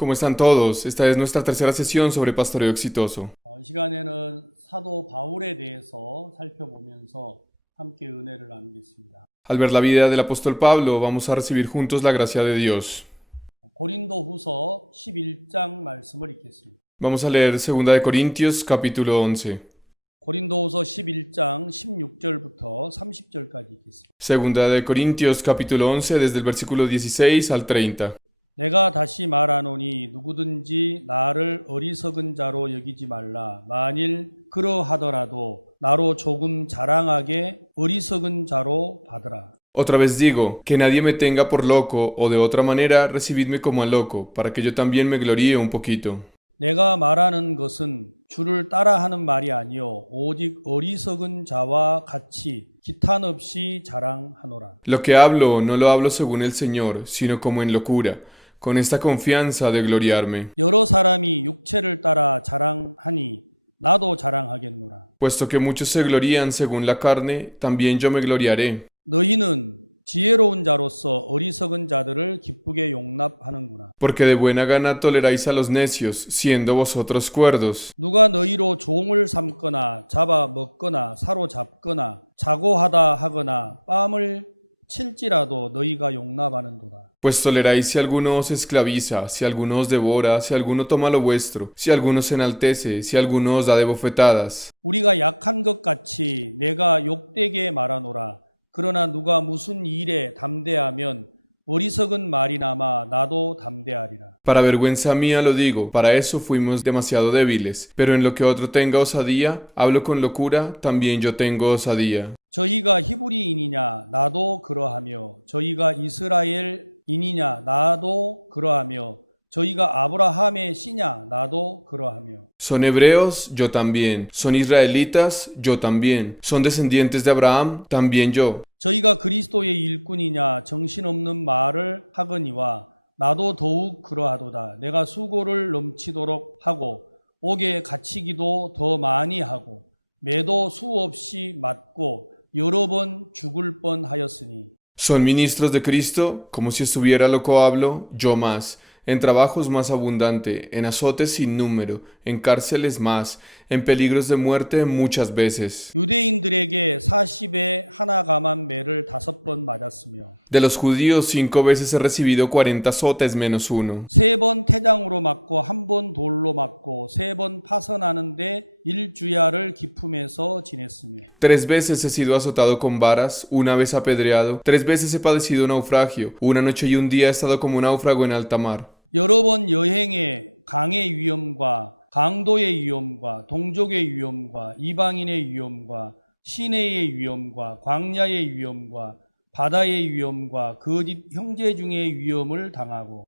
¿Cómo están todos? Esta es nuestra tercera sesión sobre pastoreo exitoso. Al ver la vida del apóstol Pablo, vamos a recibir juntos la gracia de Dios. Vamos a leer 2 de Corintios, capítulo 11. Segunda de Corintios, capítulo 11, desde el versículo 16 al 30. 자로 여기지 말라. 그러하더라도 나로 조금 자랑하게 어리석은 자로 Otra vez digo, que nadie me tenga por loco, o de otra manera, recibidme como a loco, para que yo también me gloríe un poquito. Lo que hablo no lo hablo según el Señor, sino como en locura, con esta confianza de gloriarme. Puesto que muchos se glorían según la carne, también yo me gloriaré. Porque de buena gana toleráis a los necios, siendo vosotros cuerdos. Pues toleráis si alguno os esclaviza, si alguno os devora, si alguno toma lo vuestro, si alguno se enaltece, si alguno os da de bofetadas. Para vergüenza mía lo digo, para eso fuimos demasiado débiles, pero en lo que otro tenga osadía, hablo con locura, también yo tengo osadía. Son hebreos, yo también. Son israelitas, yo también. Son descendientes de Abraham, también yo. Son ministros de Cristo, como si estuviera loco hablo, yo más, en trabajos más abundante, en azotes sin número, en cárceles más, en peligros de muerte muchas veces. De los judíos 5 veces he recibido 40 azotes menos uno. 3 veces he sido azotado con varas, una vez apedreado, 3 veces he padecido naufragio, una noche y un día he estado como un náufrago en alta mar.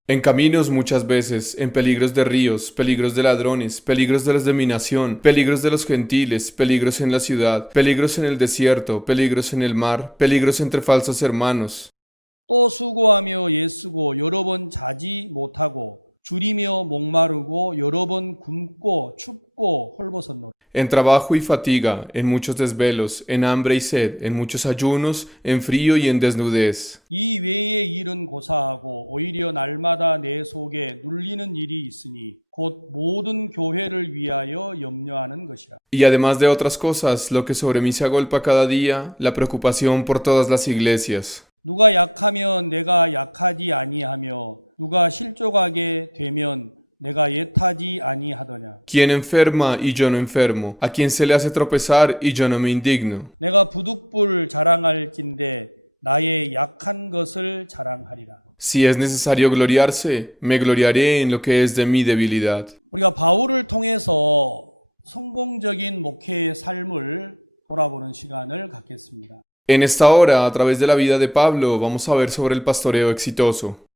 En caminos muchas veces, en peligros de ríos, peligros de ladrones, peligros de los de mi nación, peligros de los gentiles, peligros en la ciudad, peligros en el desierto, peligros en el mar, peligros entre falsos hermanos, en trabajo y fatiga, en muchos desvelos, en hambre y sed, en muchos ayunos, en frío y en desnudez. Y además de otras cosas, lo que sobre mí se agolpa cada día, la preocupación por todas las iglesias. ¿Quién enferma y yo no enfermo? ¿A quién se le hace tropezar y yo no me indigno? Si es necesario gloriarse, me gloriaré en lo que es de mi debilidad. En esta hora, a través de la vida de Pablo, vamos a ver sobre el pastoreo exitoso.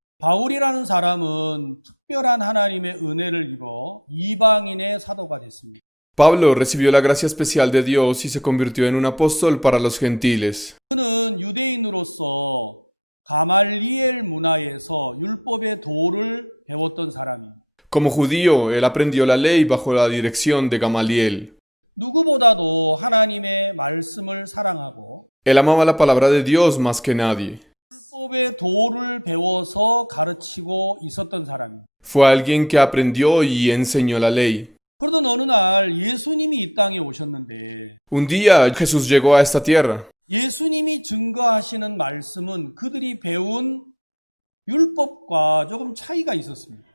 Pablo recibió la gracia especial de Dios y se convirtió en un apóstol para los gentiles. Como judío, él aprendió la ley bajo la dirección de Gamaliel. Él amaba la palabra de Dios más que nadie. Fue alguien que aprendió y enseñó la ley. Un día Jesús llegó a esta tierra.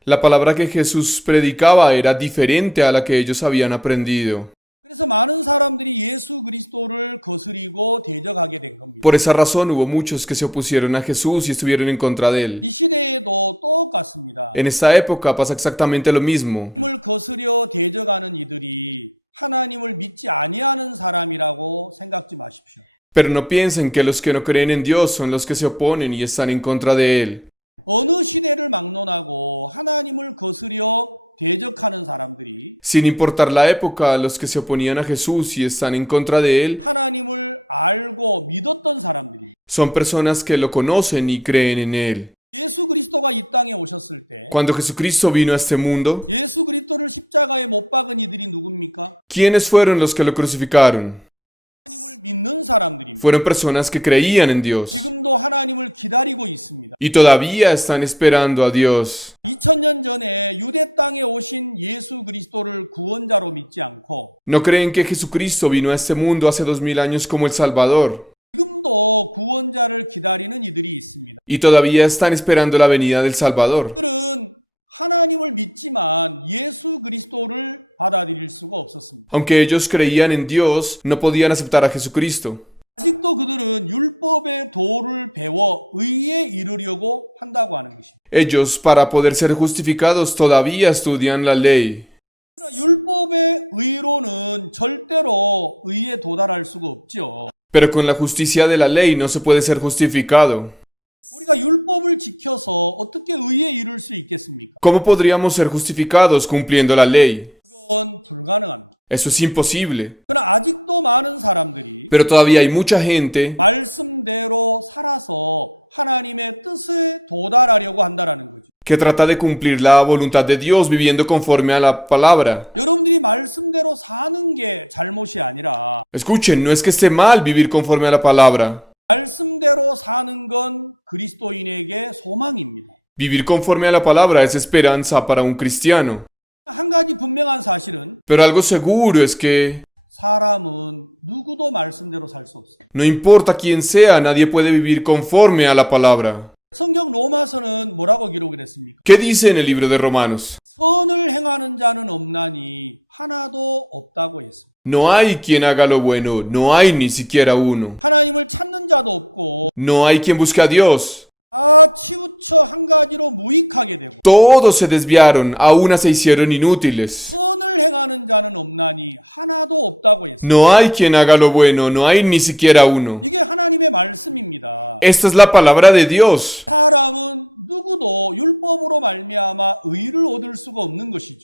La palabra que Jesús predicaba era diferente a la que ellos habían aprendido. Por esa razón hubo muchos que se opusieron a Jesús y estuvieron en contra de él. En esta época pasa exactamente lo mismo. Pero no piensen que los que no creen en Dios son los que se oponen y están en contra de Él. Sin importar la época, los que se oponían a Jesús y están en contra de Él son personas que lo conocen y creen en Él. Cuando Jesucristo vino a este mundo, ¿quiénes fueron los que lo crucificaron? Fueron personas que creían en Dios y todavía están esperando a Dios. No creen que Jesucristo vino a este mundo hace 2000 años como el Salvador y todavía están esperando la venida del Salvador. Aunque ellos creían en Dios, no podían aceptar a Jesucristo. Ellos, para poder ser justificados, todavía estudian la ley. Pero con la justicia de la ley no se puede ser justificado. ¿Cómo podríamos ser justificados cumpliendo la ley? Eso es imposible. Pero todavía hay mucha gente que trata de cumplir la voluntad de Dios viviendo conforme a la palabra. Escuchen, no es que esté mal vivir conforme a la palabra. Vivir conforme a la palabra es esperanza para un cristiano. Pero algo seguro es que no importa quién sea, nadie puede vivir conforme a la palabra. ¿Qué dice en el libro de Romanos? No hay quien haga lo bueno, no hay ni siquiera uno. No hay quien busque a Dios. Todos se desviaron, a una se hicieron inútiles. No hay quien haga lo bueno, no hay ni siquiera uno. Esta es la palabra de Dios.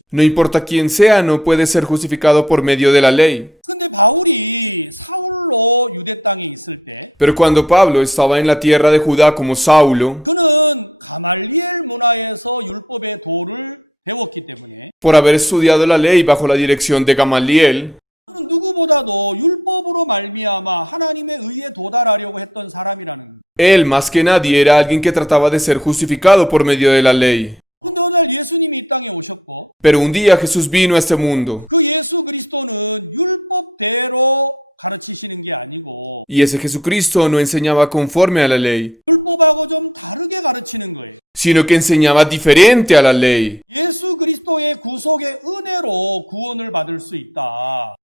No importa quién sea, no puede ser justificado por medio de la ley. Pero cuando Pablo estaba en la tierra de Judá como Saulo, por haber estudiado la ley bajo la dirección de Gamaliel, él más que nadie era alguien que trataba de ser justificado por medio de la ley. Pero un día Jesús vino a este mundo. Y ese Jesucristo no enseñaba conforme a la ley, sino que enseñaba diferente a la ley.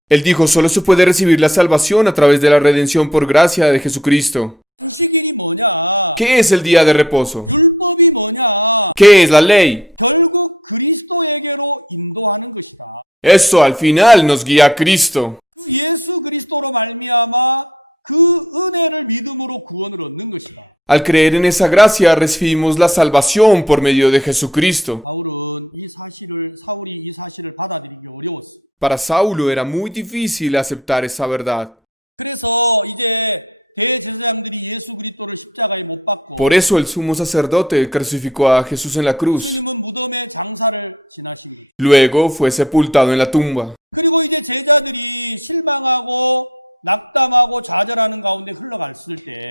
Él dijo, solo se puede recibir la salvación a través de la redención por gracia de Jesucristo. ¿Qué es el día de reposo? ¿Qué es la ley? Eso al final nos guía a Cristo. Al creer en esa gracia recibimos la salvación por medio de Jesucristo. Para Saulo era muy difícil aceptar esa verdad. Por eso el sumo sacerdote crucificó a Jesús en la cruz. Luego fue sepultado en la tumba.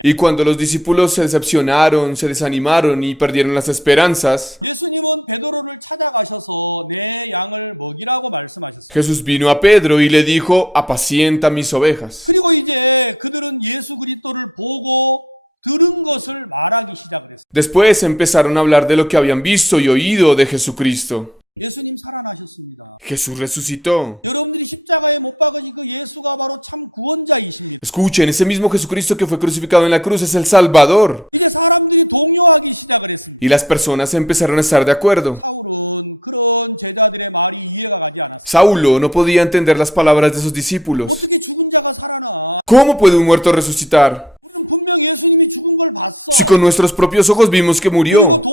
Y cuando los discípulos se decepcionaron, se desanimaron y perdieron las esperanzas, Jesús vino a Pedro y le dijo, apacienta mis ovejas. Después empezaron a hablar de lo que habían visto y oído de Jesucristo. Jesús resucitó. Escuchen, ese mismo Jesucristo que fue crucificado en la cruz es el Salvador. Y las personas empezaron a estar de acuerdo. Saulo no podía entender las palabras de sus discípulos. ¿Cómo puede un muerto resucitar? Si con nuestros propios ojos vimos que murió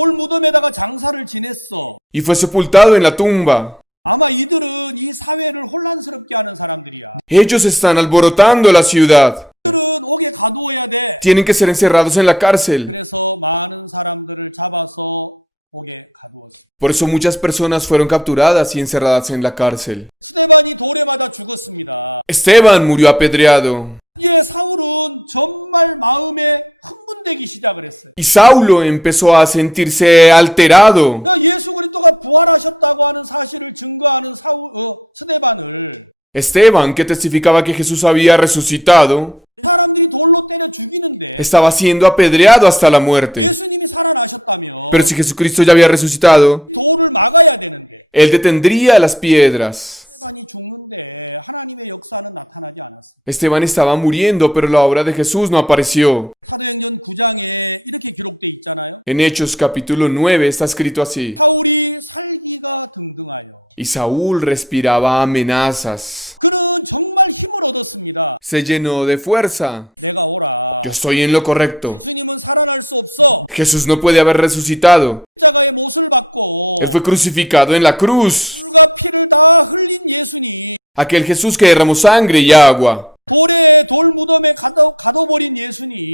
y fue sepultado en la tumba. Ellos están alborotando la ciudad. Tienen que ser encerrados en la cárcel. Por eso muchas personas fueron capturadas y encerradas en la cárcel. Esteban murió apedreado. Y Saulo empezó a sentirse alterado. Esteban, que testificaba que Jesús había resucitado, estaba siendo apedreado hasta la muerte. Pero si Jesucristo ya había resucitado, Él detendría las piedras. Esteban estaba muriendo, pero la obra de Jesús no apareció. En Hechos capítulo 9 está escrito así. Y Saúl respiraba amenazas. Se llenó de fuerza. Yo estoy en lo correcto. Jesús no puede haber resucitado. Él fue crucificado en la cruz. Aquel Jesús que derramó sangre y agua.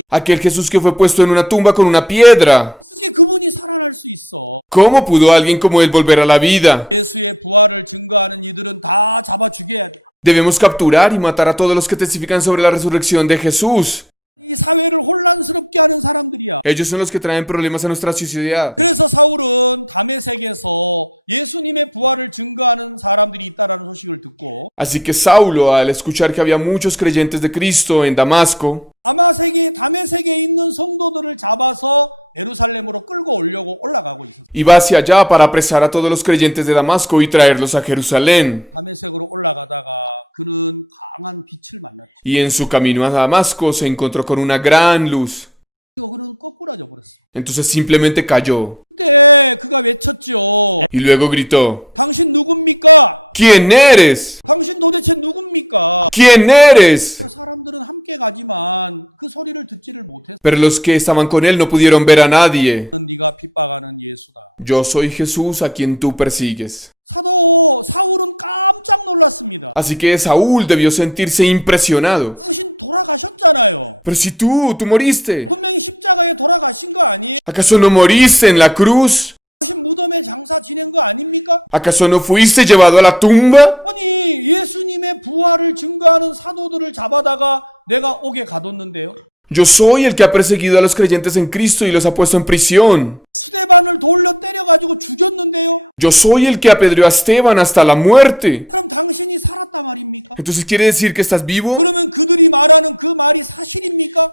Aquel Jesús que fue puesto en una tumba con una piedra. ¿Cómo pudo alguien como él volver a la vida? Debemos capturar y matar a todos los que testifican sobre la resurrección de Jesús. Ellos son los que traen problemas a nuestra sociedad. Así que Saulo, al escuchar que había muchos creyentes de Cristo en Damasco, iba hacia allá para apresar a todos los creyentes de Damasco y traerlos a Jerusalén. Y en su camino a Damasco se encontró con una gran luz. Entonces simplemente cayó. Y luego gritó, ¿quién eres? ¿Quién eres? Pero los que estaban con él no pudieron ver a nadie. Yo soy Jesús a quien tú persigues. Así que Saúl debió sentirse impresionado. Pero si tú moriste. ¿Acaso no moriste en la cruz? ¿Acaso no fuiste llevado a la tumba? Yo soy el que ha perseguido a los creyentes en Cristo y los ha puesto en prisión. Yo soy el que apedreó a Esteban hasta la muerte. Entonces, ¿quiere decir que estás vivo?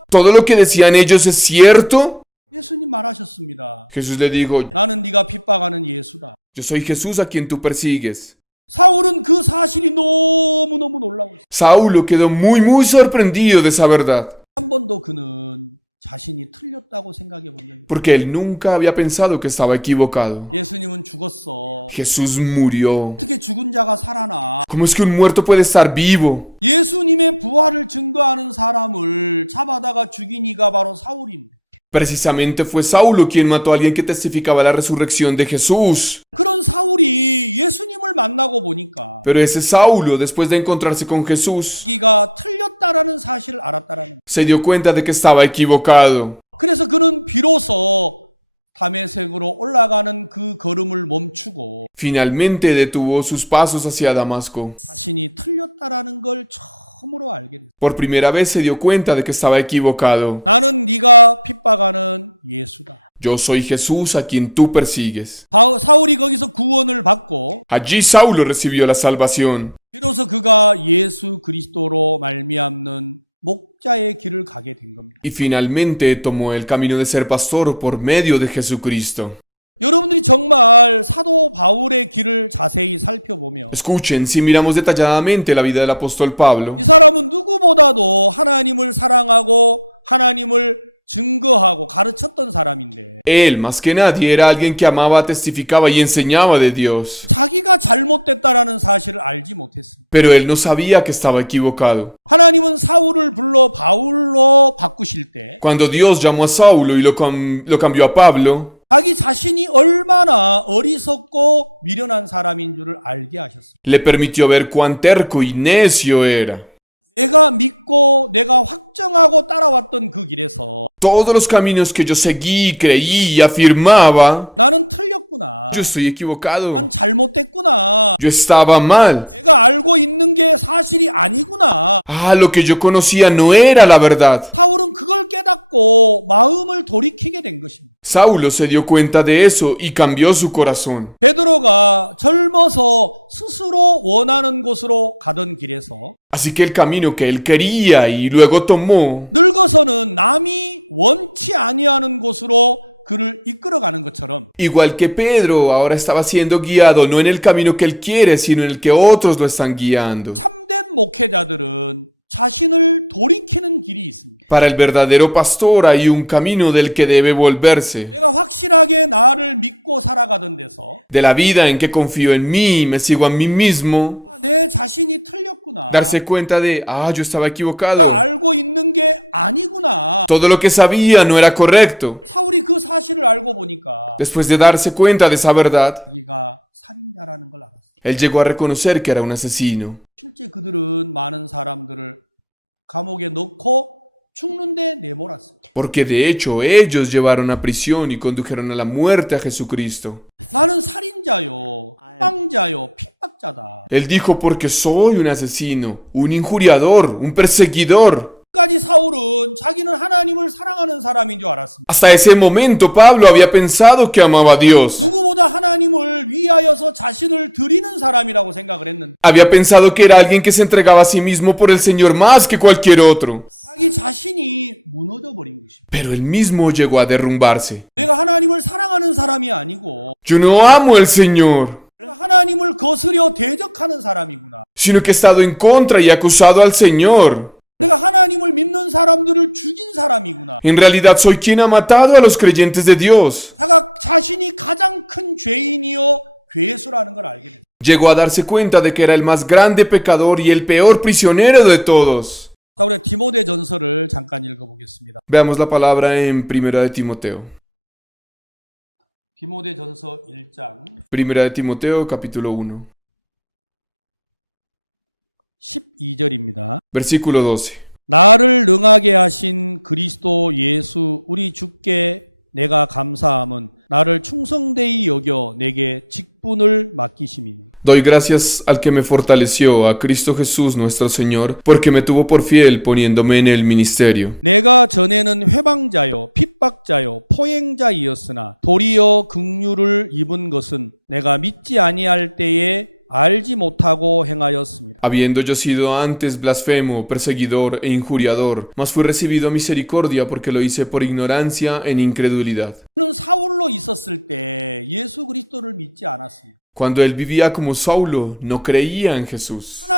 ¿Todo lo que decían ellos es cierto? Jesús le dijo, yo soy Jesús a quien tú persigues. Saulo quedó muy sorprendido de esa verdad. Porque él nunca había pensado que estaba equivocado. Jesús murió. ¿Cómo es que un muerto puede estar vivo? Precisamente fue Saulo quien mató a alguien que testificaba la resurrección de Jesús. Pero ese Saulo, después de encontrarse con Jesús, se dio cuenta de que estaba equivocado. Finalmente detuvo sus pasos hacia Damasco. Por primera vez se dio cuenta de que estaba equivocado. Yo soy Jesús a quien tú persigues. Allí Saulo recibió la salvación. y finalmente tomó el camino de ser pastor por medio de Jesucristo. Escuchen, si miramos detalladamente la vida del apóstol Pablo, él, más que nadie, era alguien que amaba, testificaba y enseñaba de Dios. Pero él no sabía que estaba equivocado. Cuando Dios llamó a Saulo y lo cambió a Pablo, le permitió ver cuán terco y necio era. Todos los caminos que yo seguí, creí y afirmaba, yo estoy equivocado. Yo estaba mal. Lo que yo conocía no era la verdad. Saulo se dio cuenta de eso y cambió su corazón. Así que el camino que él quería y luego tomó, igual que Pedro, ahora estaba siendo guiado no en el camino que él quiere, sino en el que otros lo están guiando. Para el verdadero pastor hay un camino del que debe volverse. De la vida en que confío en mí, me sigo a mí mismo. Darse cuenta de, yo estaba equivocado. Todo lo que sabía no era correcto. Después de darse cuenta de esa verdad, él llegó a reconocer que era un asesino. Porque de hecho ellos llevaron a prisión y condujeron a la muerte a Jesucristo. Él dijo, porque soy un asesino, un injuriador, un perseguidor. Hasta ese momento Pablo había pensado que amaba a Dios. Había pensado que era alguien que se entregaba a sí mismo por el Señor más que cualquier otro. Pero él mismo llegó a derrumbarse. Yo no amo al Señor, sino que he estado en contra y acusado al Señor. En realidad soy quien ha matado a los creyentes de Dios. Llegó a darse cuenta de que era el más grande pecador y el peor prisionero de todos. Veamos la palabra en Primera de Timoteo. Primera de Timoteo, capítulo 1. Versículo 12. Doy gracias al que me fortaleció, a Cristo Jesús nuestro Señor, porque me tuvo por fiel poniéndome en el ministerio. Habiendo yo sido antes blasfemo, perseguidor e injuriador, mas fui recibido a misericordia porque lo hice por ignorancia en incredulidad. Cuando él vivía como Saulo, no creía en Jesús.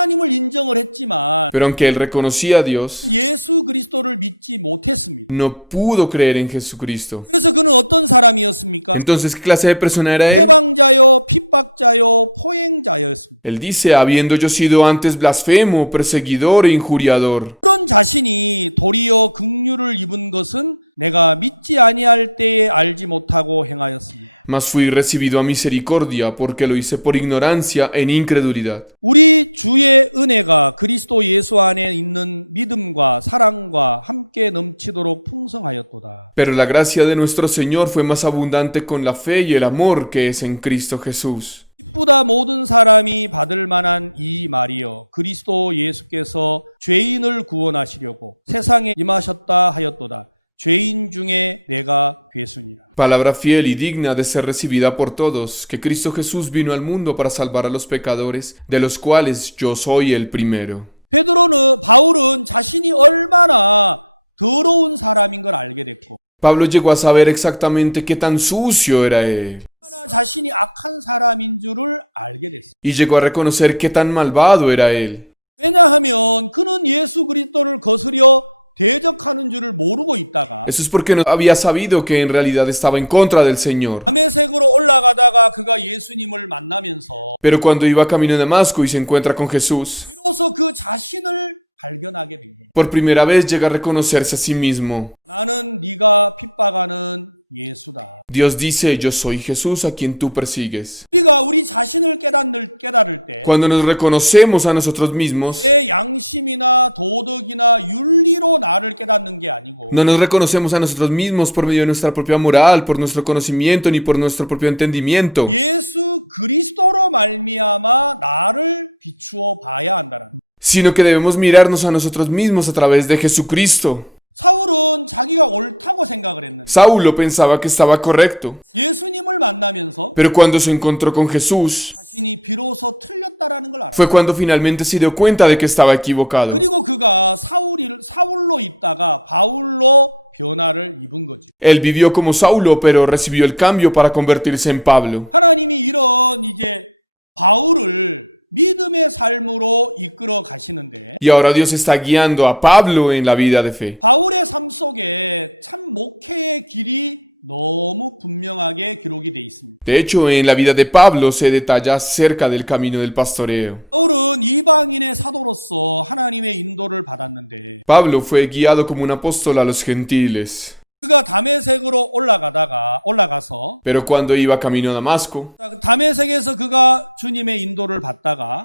Pero aunque él reconocía a Dios, no pudo creer en Jesucristo. Entonces, ¿qué clase de persona era él? Él dice, habiendo yo sido antes blasfemo, perseguidor e injuriador. Mas fui recibido a misericordia porque lo hice por ignorancia en incredulidad. Pero la gracia de nuestro Señor fue más abundante con la fe y el amor que es en Cristo Jesús. Palabra fiel y digna de ser recibida por todos, que Cristo Jesús vino al mundo para salvar a los pecadores, de los cuales yo soy el primero. Pablo llegó a saber exactamente qué tan sucio era él. Y llegó a reconocer qué tan malvado era él. Eso es porque no había sabido que en realidad estaba en contra del Señor. Pero cuando iba camino a Damasco y se encuentra con Jesús, por primera vez llega a reconocerse a sí mismo. Dios dice, yo soy Jesús a quien tú persigues. Cuando nos reconocemos a nosotros mismos, no nos reconocemos a nosotros mismos por medio de nuestra propia moral, por nuestro conocimiento, ni por nuestro propio entendimiento, sino que debemos mirarnos a nosotros mismos a través de Jesucristo. Saulo pensaba que estaba correcto, pero cuando se encontró con Jesús, fue cuando finalmente se dio cuenta de que estaba equivocado. Él vivió como Saulo, pero recibió el cambio para convertirse en Pablo. Y ahora Dios está guiando a Pablo en la vida de fe. De hecho, en la vida de Pablo se detalla acerca del camino del pastoreo. Pablo fue guiado como un apóstol a los gentiles, pero cuando iba camino a Damasco,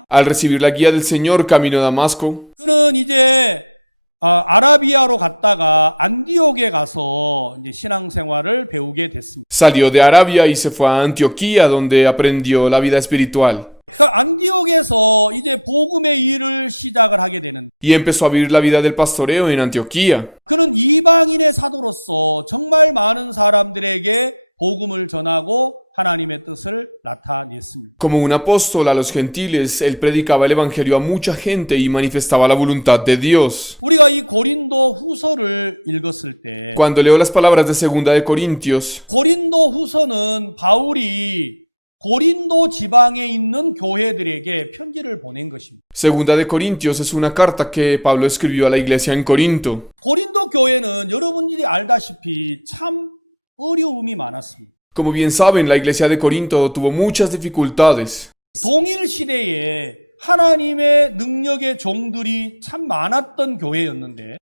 al recibir la guía del Señor camino a Damasco, salió de Arabia y se fue a Antioquía, donde aprendió la vida espiritual. Y empezó a vivir la vida del pastoreo en Antioquía. Como un apóstol a los gentiles, él predicaba el evangelio a mucha gente y manifestaba la voluntad de Dios. Cuando leo las palabras de Segunda de Corintios, Segunda de Corintios es una carta que Pablo escribió a la iglesia en Corinto. Como bien saben, la iglesia de Corinto tuvo muchas dificultades.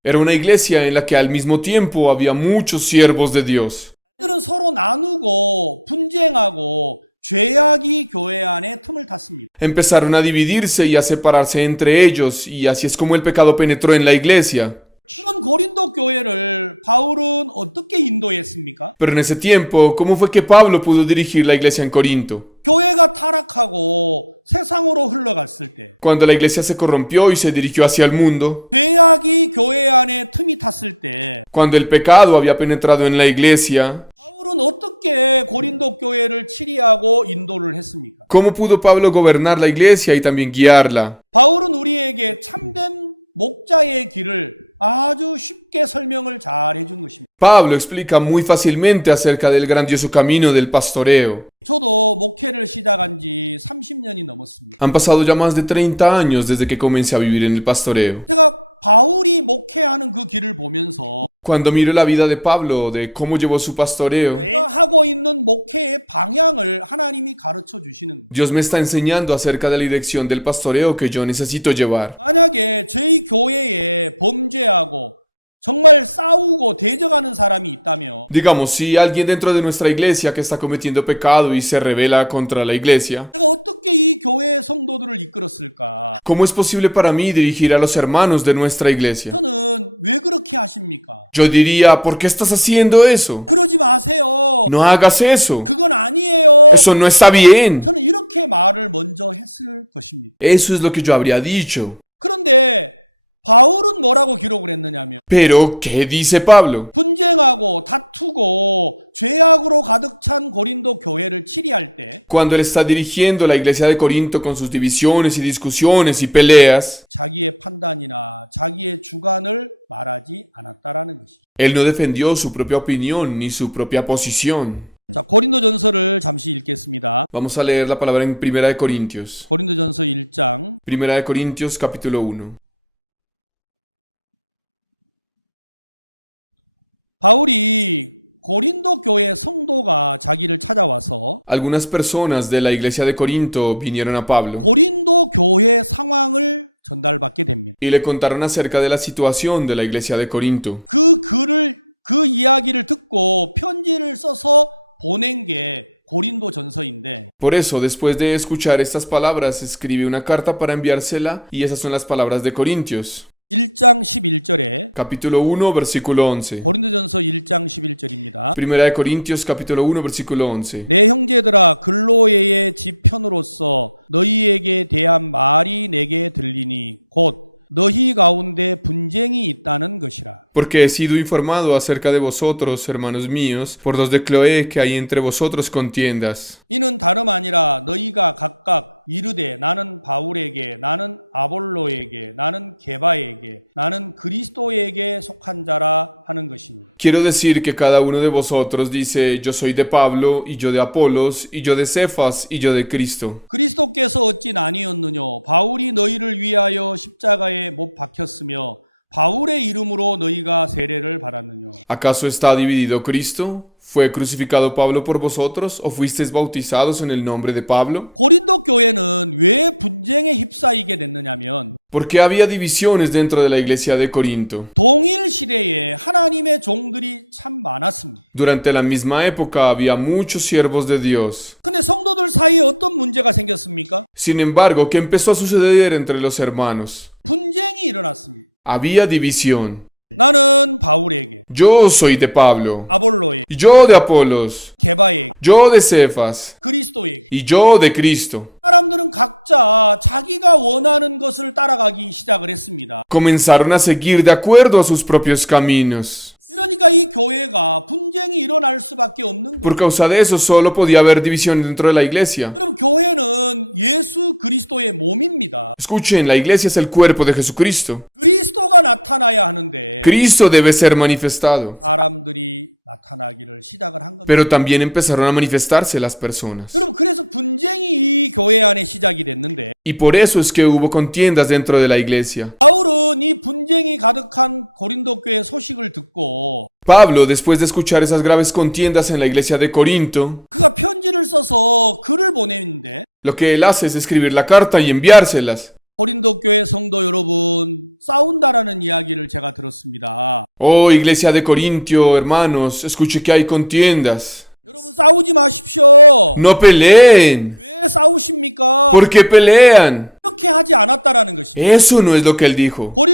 Era una iglesia en la que al mismo tiempo había muchos siervos de Dios. Empezaron a dividirse y a separarse entre ellos, y así es como el pecado penetró en la iglesia. Pero en ese tiempo, ¿cómo fue que Pablo pudo dirigir la iglesia en Corinto? Cuando la iglesia se corrompió y se dirigió hacia el mundo, cuando el pecado había penetrado en la iglesia, ¿cómo pudo Pablo gobernar la iglesia y también guiarla? Pablo explica muy fácilmente acerca del grandioso camino del pastoreo. Han pasado ya más de 30 años desde que comencé a vivir en el pastoreo. Cuando miro la vida de Pablo, de cómo llevó su pastoreo, Dios me está enseñando acerca de la dirección del pastoreo que yo necesito llevar. Digamos, si alguien dentro de nuestra iglesia que está cometiendo pecado y se rebela contra la iglesia, ¿cómo es posible para mí dirigir a los hermanos de nuestra iglesia? Yo diría, ¿por qué estás haciendo eso? No hagas eso. Eso no está bien. Eso es lo que yo habría dicho. Pero, ¿qué dice Pablo? Cuando él está dirigiendo la iglesia de Corinto con sus divisiones y discusiones y peleas, Él no defendió su propia opinión ni su propia posición. Vamos a leer la palabra en Primera de Corintios. Primera de Corintios capítulo 1. Algunas personas de la iglesia de Corinto vinieron a Pablo y le contaron acerca de la situación de la iglesia de Corinto. Por eso, después de escuchar estas palabras, escribe una carta para enviársela y esas son las palabras de Corintios. Capítulo 1, versículo 11. Primera de Corintios, capítulo 1, versículo 11. Porque he sido informado acerca de vosotros, hermanos míos, por los de Cloé, que hay entre vosotros contiendas. Quiero decir que cada uno de vosotros dice, yo soy de Pablo, y yo de Apolos, y yo de Cefas, y yo de Cristo. ¿Acaso está dividido Cristo? ¿Fue crucificado Pablo por vosotros, o fuisteis bautizados en el nombre de Pablo? ¿Por qué había divisiones dentro de la iglesia de Corinto? Durante la misma época había muchos siervos de Dios. Sin embargo, ¿qué empezó a suceder entre los hermanos? Había división. Yo soy de Pablo, y yo de Apolos, yo de Cefas, y yo de Cristo. Comenzaron a seguir de acuerdo a sus propios caminos. Por causa de eso solo podía haber división dentro de la iglesia. Escuchen, la iglesia es el cuerpo de Jesucristo. Cristo debe ser manifestado. Pero también empezaron a manifestarse las personas. Y por eso es que hubo contiendas dentro de la iglesia. Pablo, después de escuchar esas graves contiendas en la iglesia de Corinto, lo que él hace es escribir la carta y enviárselas. Oh, iglesia de Corintio, hermanos, escuche que hay contiendas. No peleen. ¿Por qué pelean? Eso no es lo que él dijo.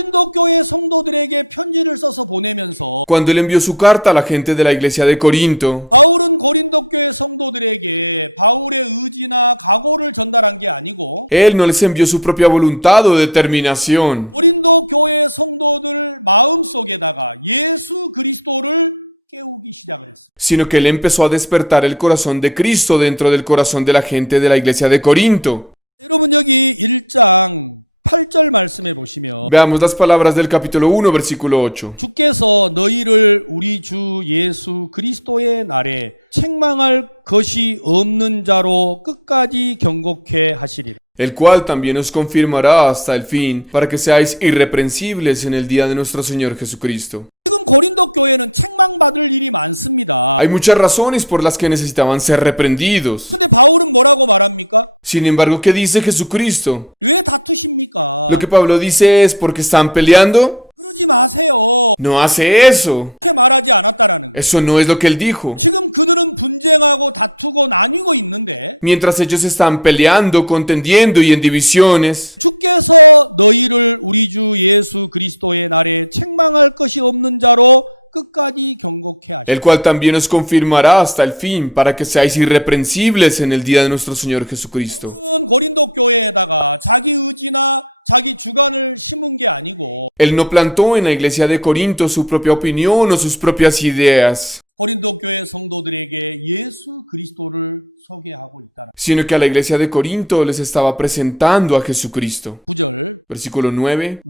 Cuando él envió su carta a la gente de la iglesia de Corinto, él no les envió su propia voluntad o determinación, sino que él empezó a despertar el corazón de Cristo dentro del corazón de la gente de la iglesia de Corinto. Veamos las palabras del capítulo 1, versículo 8. El cual también os confirmará hasta el fin, para que seáis irreprensibles en el día de nuestro Señor Jesucristo. Hay muchas razones por las que necesitaban ser reprendidos. Sin embargo, ¿qué dice Jesucristo? Lo que Pablo dice es porque están peleando. No hace eso. Eso no es lo que él dijo. Mientras ellos están peleando, contendiendo y en divisiones, el cual también os confirmará hasta el fin, para que seáis irreprensibles en el día de nuestro Señor Jesucristo. Él no plantó en la iglesia de Corinto su propia opinión o sus propias ideas, sino que a la iglesia de Corinto les estaba presentando a Jesucristo. Versículo 9.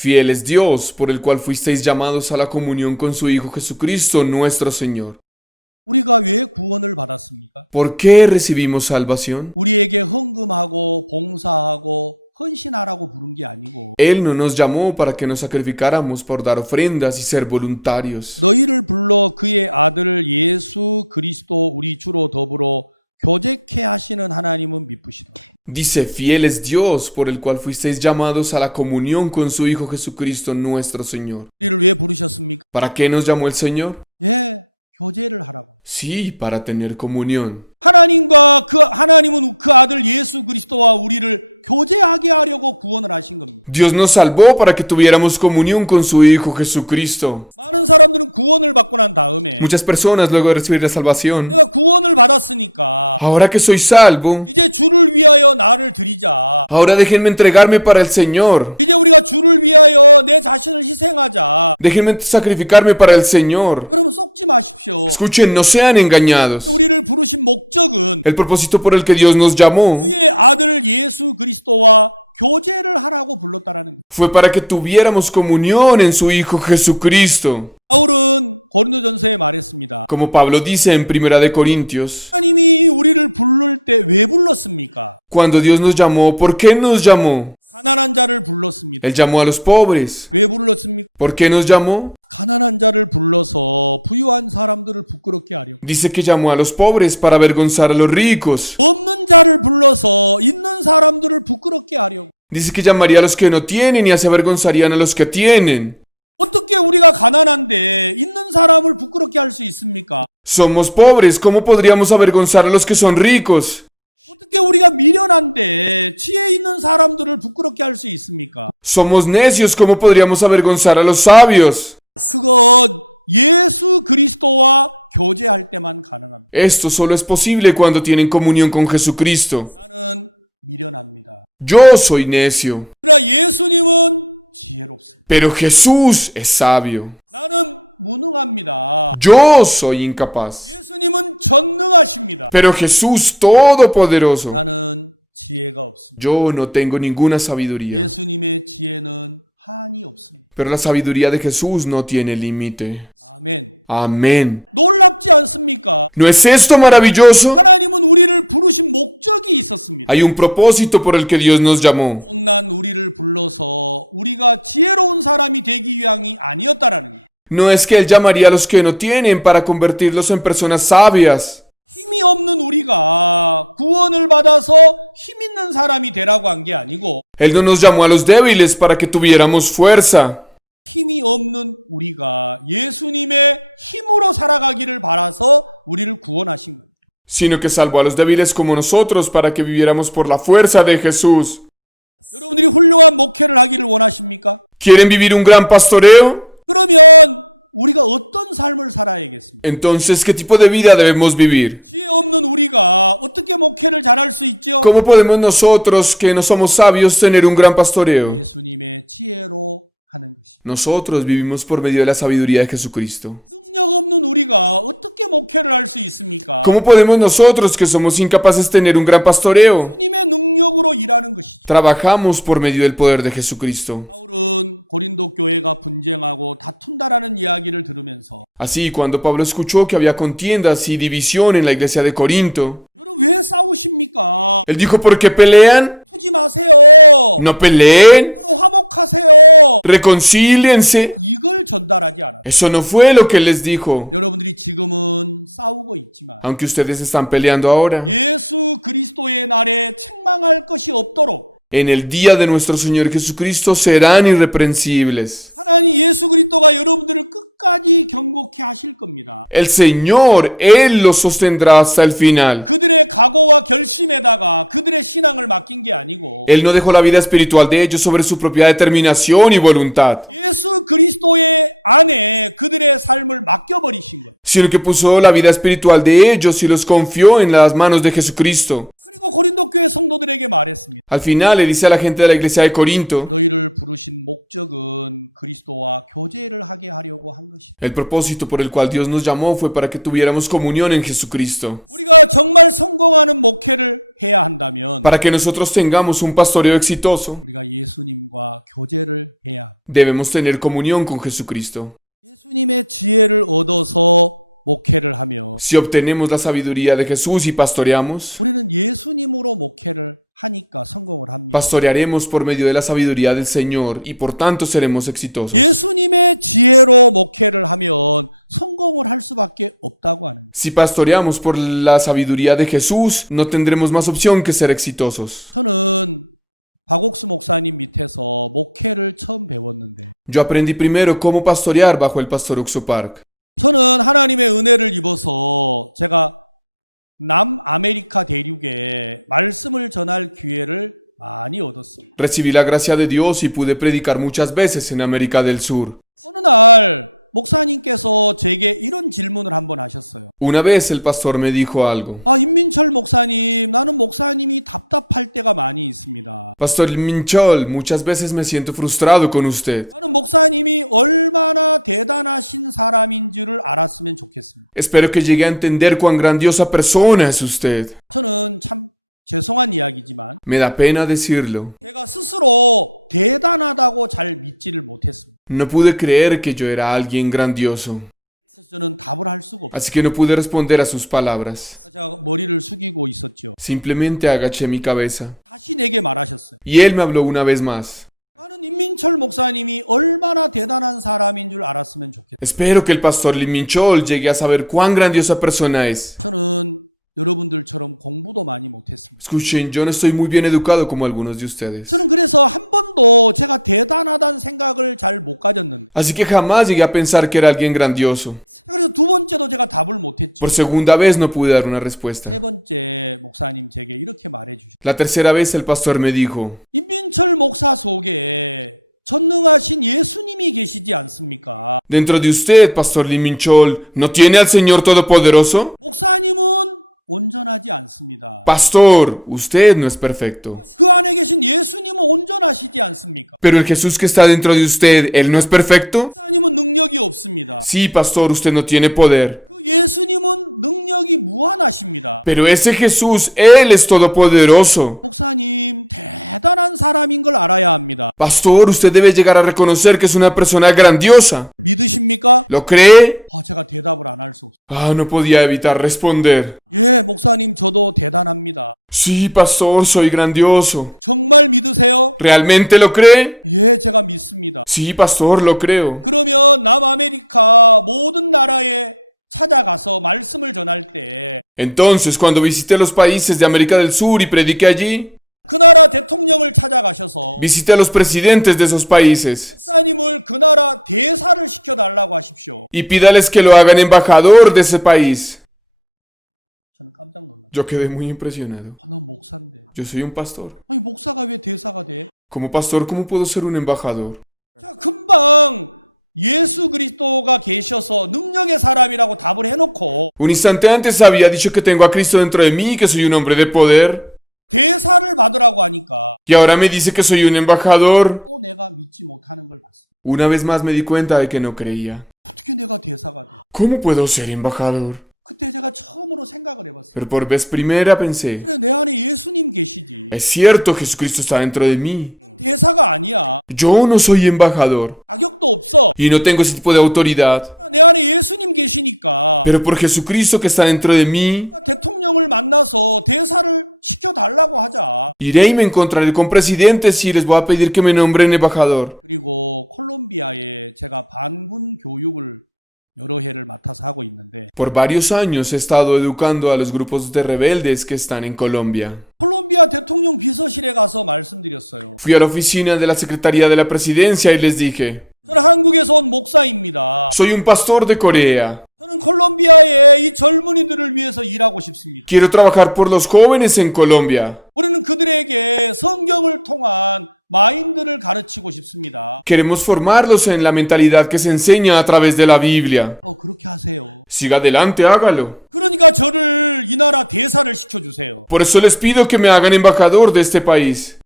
Fiel es Dios, por el cual fuisteis llamados a la comunión con su Hijo Jesucristo, nuestro Señor. ¿Por qué recibimos salvación? Él no nos llamó para que nos sacrificáramos por dar ofrendas y ser voluntarios. Dice, fiel es Dios, por el cual fuisteis llamados a la comunión con su Hijo Jesucristo, nuestro Señor. ¿Para qué nos llamó el Señor? Sí, para tener comunión. Dios nos salvó para que tuviéramos comunión con su Hijo Jesucristo. Muchas personas luego de recibir la salvación, ahora que soy salvo, ahora déjenme entregarme para el Señor. Déjenme sacrificarme para el Señor. Escuchen, no sean engañados. El propósito por el que Dios nos llamó fue para que tuviéramos comunión en su Hijo Jesucristo. Como Pablo dice en Primera de Corintios, cuando Dios nos llamó, ¿por qué nos llamó? Él llamó a los pobres. ¿Por qué nos llamó? Dice que llamó a los pobres para avergonzar a los ricos. Dice que llamaría a los que no tienen y así avergonzarían a los que tienen. Somos pobres, ¿cómo podríamos avergonzar a los que son ricos? Somos necios, ¿cómo podríamos avergonzar a los sabios? Esto solo es posible cuando tienen comunión con Jesucristo. Yo soy necio, pero Jesús es sabio. Yo soy incapaz, pero Jesús todopoderoso. Yo no tengo ninguna sabiduría, pero la sabiduría de Jesús no tiene límite. Amén. ¿No es esto maravilloso? Hay un propósito por el que Dios nos llamó. No es que Él llamaría a los que no tienen para convertirlos en personas sabias. Él no nos llamó a los débiles para que tuviéramos fuerza. Sino que salvó a los débiles como nosotros para que viviéramos por la fuerza de Jesús. ¿Quieren vivir un gran pastoreo? Entonces, ¿qué tipo de vida debemos vivir? ¿Cómo podemos nosotros, que no somos sabios, tener un gran pastoreo? Nosotros vivimos por medio de la sabiduría de Jesucristo. ¿Cómo podemos nosotros, que somos incapaces, tener un gran pastoreo? Trabajamos por medio del poder de Jesucristo. Así, cuando Pablo escuchó que había contiendas y división en la iglesia de Corinto, él dijo, ¿por qué pelean? No peleen. Reconcíliense. Eso no fue lo que él les dijo. Aunque ustedes están peleando ahora. En el día de nuestro Señor Jesucristo serán irreprensibles. El Señor, Él los sostendrá hasta el final. Él no dejó la vida espiritual de ellos sobre su propia determinación y voluntad, sino que puso la vida espiritual de ellos y los confió en las manos de Jesucristo. Al final le dice a la gente de la iglesia de Corinto, el propósito por el cual Dios nos llamó fue para que tuviéramos comunión en Jesucristo. Para que nosotros tengamos un pastoreo exitoso. Debemos tener comunión con Jesucristo. Si obtenemos la sabiduría de Jesús y pastorearemos por medio de la sabiduría del Señor y por tanto seremos exitosos. Si pastoreamos por la sabiduría de Jesús, no tendremos más opción que ser exitosos. Yo aprendí primero cómo pastorear bajo el pastor Uxo Park. Recibí la gracia de Dios y pude predicar muchas veces en América del Sur. Una vez el pastor me dijo algo. Pastor Minchol, muchas veces me siento frustrado con usted. Espero que llegue a entender cuán grandiosa persona es usted. Me da pena decirlo. No pude creer que yo era alguien grandioso. Así que no pude responder a sus palabras. Simplemente agaché mi cabeza. Y él me habló una vez más. Espero que el pastor Lee Minchol llegue a saber cuán grandiosa persona es. Escuchen, yo no estoy muy bien educado como algunos de ustedes. Así que jamás llegué a pensar que era alguien grandioso. Por segunda vez no pude dar una respuesta. La tercera vez el pastor me dijo, dentro de usted, pastor Lee Minchol, ¿no tiene al Señor Todopoderoso? Pastor, usted no es perfecto. Pero el Jesús que está dentro de usted, ¿él no es perfecto? Sí, pastor, usted no tiene poder. Pero ese Jesús, Él es todopoderoso. Pastor, usted debe llegar a reconocer que es una persona grandiosa. ¿Lo cree? No podía evitar responder. Sí, pastor, soy grandioso. ¿Realmente lo cree? Sí, pastor, lo creo. Entonces, cuando visite los países de América del Sur y predique allí, visite a los presidentes de esos países y pídales que lo hagan embajador de ese país. Yo quedé muy impresionado. Yo soy un pastor. Como pastor, ¿cómo puedo ser un embajador? Un instante antes había dicho que tengo a Cristo dentro de mí y que soy un hombre de poder. Y ahora me dice que soy un embajador. Una vez más me di cuenta de que no creía. ¿Cómo puedo ser embajador? Pero por vez primera pensé, es cierto, Jesucristo está dentro de mí. Yo no soy embajador. Y no tengo ese tipo de autoridad. Pero por Jesucristo que está dentro de mí, iré y me encontraré con presidentes y les voy a pedir que me nombren embajador. Por varios años he estado educando a los grupos de rebeldes que están en Colombia. Fui a la oficina de la Secretaría de la Presidencia y les dije, soy un pastor de Corea. Quiero trabajar por los jóvenes en Colombia. Queremos formarlos en la mentalidad que se enseña a través de la Biblia. Siga adelante, hágalo. Por eso les pido que me hagan embajador de este país.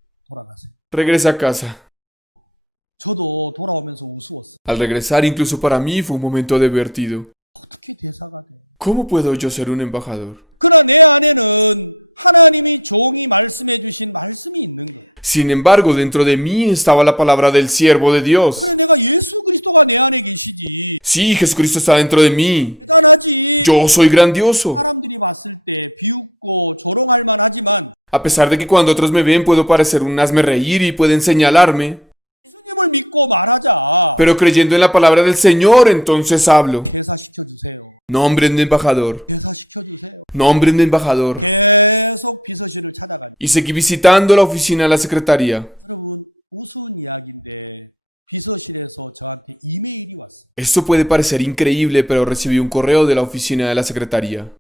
Regresa a casa. Al regresar, incluso para mí fue un momento divertido. ¿Cómo puedo yo ser un embajador? Sin embargo, dentro de mí estaba la palabra del siervo de Dios. Sí, Jesucristo está dentro de mí. Yo soy grandioso. A pesar de que cuando otros me ven puedo parecer un hazmerreír y pueden señalarme, pero creyendo en la palabra del Señor, entonces hablo. Nómbrenme embajador. Nómbrenme embajador. Y seguí visitando la oficina de la secretaría. Esto puede parecer increíble, pero recibí un correo de la oficina de la secretaría.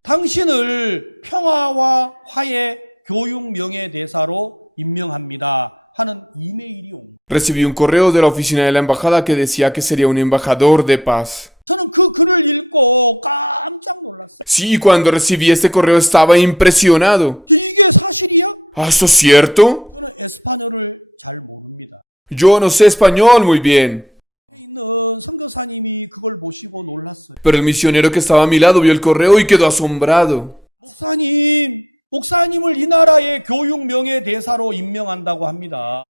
Recibí un correo de la oficina de la embajada que decía que sería un embajador de paz. Sí, cuando recibí este correo estaba impresionado. ¿Ah, eso es cierto? Yo no sé español muy bien. Pero el misionero que estaba a mi lado vio el correo y quedó asombrado.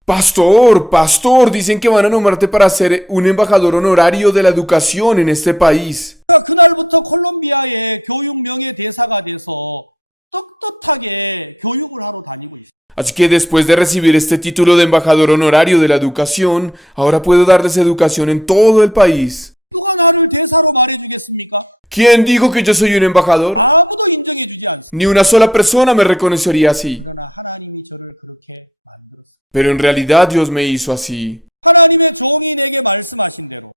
Pastor, pastor, dicen que van a nombrarte para ser un embajador honorario de la educación en este país. Así que después de recibir este título de embajador honorario de la educación, ahora puedo darles educación en todo el país. ¿Quién dijo que yo soy un embajador? Ni una sola persona me reconocería así. Pero en realidad Dios me hizo así.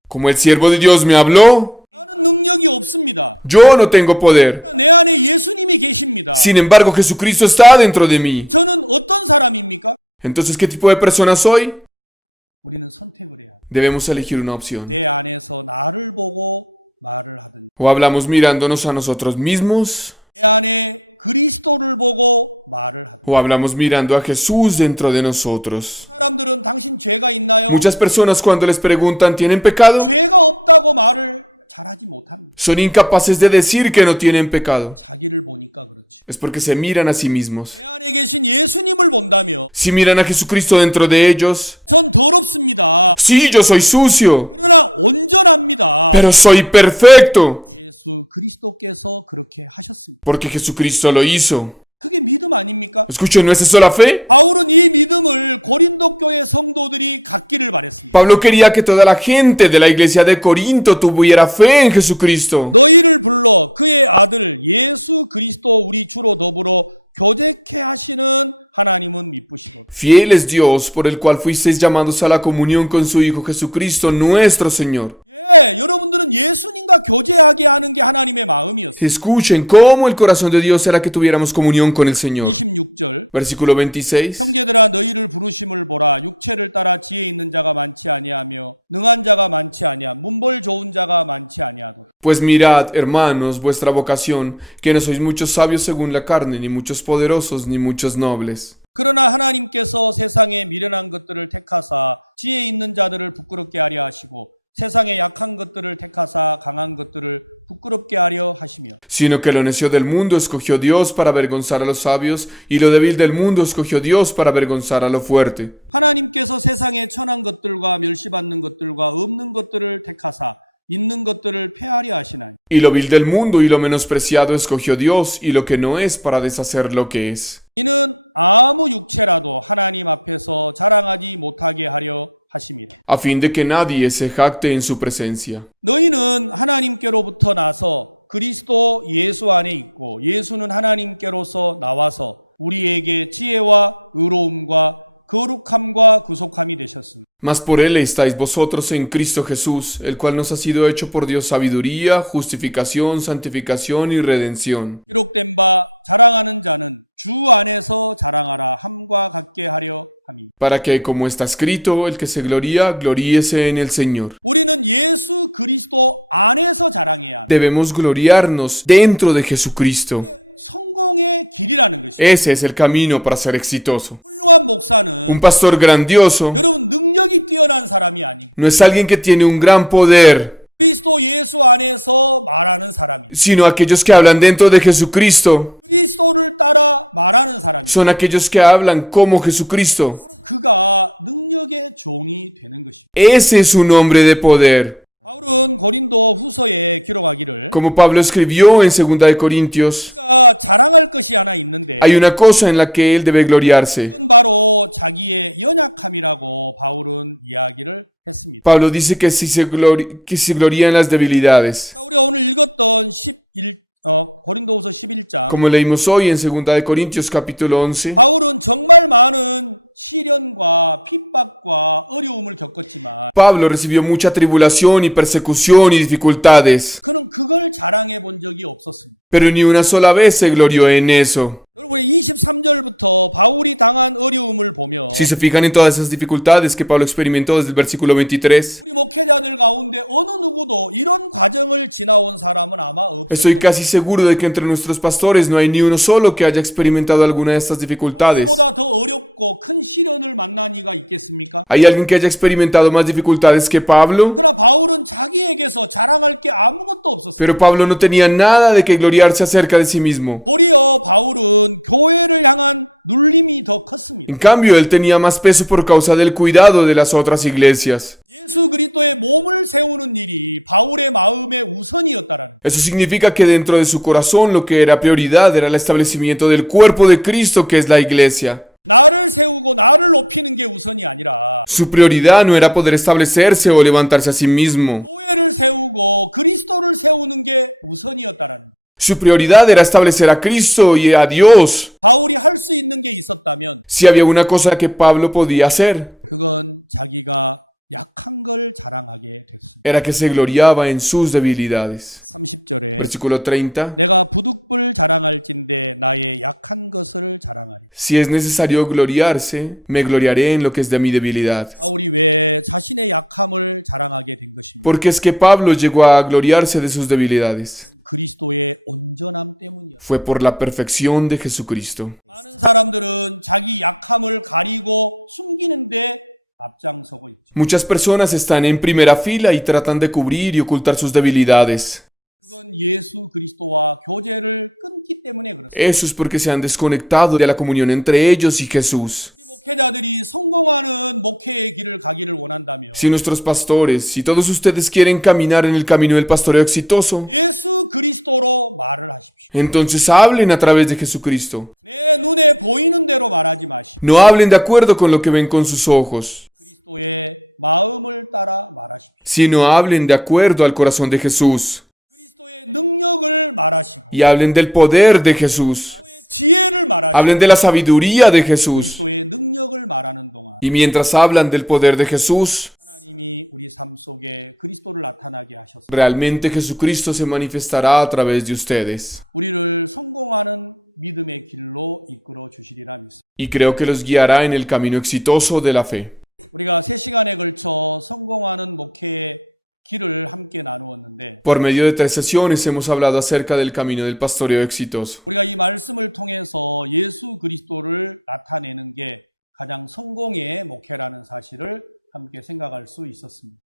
Como el siervo de Dios me habló, yo no tengo poder. Sin embargo, Jesucristo está dentro de mí. Entonces, ¿qué tipo de persona soy? Debemos elegir una opción. O hablamos mirándonos a nosotros mismos, o hablamos mirando a Jesús dentro de nosotros. Muchas personas cuando les preguntan, ¿tienen pecado? Son incapaces de decir que no tienen pecado. Es porque se miran a sí mismos. Si miran a Jesucristo dentro de ellos, sí, yo soy sucio, pero soy perfecto, porque Jesucristo lo hizo. Escuchen, ¿no es eso la fe? Pablo quería que toda la gente de la iglesia de Corinto tuviera fe en Jesucristo. Fiel es Dios por el cual fuisteis llamados a la comunión con su Hijo Jesucristo, nuestro Señor. Escuchen cómo el corazón de Dios era que tuviéramos comunión con el Señor. Versículo 26. Pues mirad, hermanos, vuestra vocación, que no sois muchos sabios según la carne, ni muchos poderosos, ni muchos nobles. Sino que lo necio del mundo escogió Dios para avergonzar a los sabios, y lo débil del mundo escogió Dios para avergonzar a lo fuerte. Y lo vil del mundo y lo menospreciado escogió Dios, y lo que no es para deshacer lo que es, a fin de que nadie se jacte en su presencia. Mas por él estáis vosotros en Cristo Jesús, el cual nos ha sido hecho por Dios sabiduría, justificación, santificación y redención. Para que, como está escrito, el que se gloría, gloríese en el Señor. Debemos gloriarnos dentro de Jesucristo. Ese es el camino para ser exitoso. Un pastor grandioso no es alguien que tiene un gran poder, sino aquellos que hablan dentro de Jesucristo. Son aquellos que hablan como Jesucristo. Ese es un hombre de poder. Como Pablo escribió en 2 de Corintios, hay una cosa en la que él debe gloriarse. Pablo dice que que se gloria en las debilidades. Como leímos hoy en 2 de Corintios capítulo 11, Pablo recibió mucha tribulación y persecución y dificultades, pero ni una sola vez se glorió en eso. Si se fijan en todas esas dificultades que Pablo experimentó desde el versículo 23, estoy casi seguro de que entre nuestros pastores no hay ni uno solo que haya experimentado alguna de estas dificultades. ¿Hay alguien que haya experimentado más dificultades que Pablo? Pero Pablo no tenía nada de que gloriarse acerca de sí mismo. En cambio, él tenía más peso por causa del cuidado de las otras iglesias. Eso significa que dentro de su corazón lo que era prioridad era el establecimiento del cuerpo de Cristo, que es la iglesia. Su prioridad no era poder establecerse o levantarse a sí mismo. Su prioridad era establecer a Cristo y a Dios. Si había una cosa que Pablo podía hacer, era que se gloriaba en sus debilidades. Versículo 30. Si es necesario gloriarse, me gloriaré en lo que es de mi debilidad. Porque es que Pablo llegó a gloriarse de sus debilidades. Fue por la perfección de Jesucristo. Muchas personas están en primera fila y tratan de cubrir y ocultar sus debilidades. Eso es porque se han desconectado de la comunión entre ellos y Jesús. Si nuestros pastores, si todos ustedes quieren caminar en el camino del pastoreo exitoso, entonces hablen a través de Jesucristo. No hablen de acuerdo con lo que ven con sus ojos, sino hablen de acuerdo al corazón de Jesús. Y hablen del poder de Jesús. Hablen de la sabiduría de Jesús. Y mientras hablan del poder de Jesús, realmente Jesucristo se manifestará a través de ustedes. Y creo que los guiará en el camino exitoso de la fe. Por medio de 3 sesiones hemos hablado acerca del camino del pastoreo exitoso.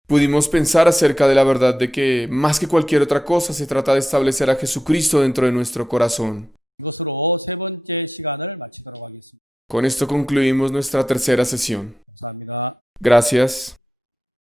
Pudimos pensar acerca de la verdad de que, más que cualquier otra cosa, se trata de establecer a Jesucristo dentro de nuestro corazón. Con esto concluimos nuestra tercera sesión. Gracias.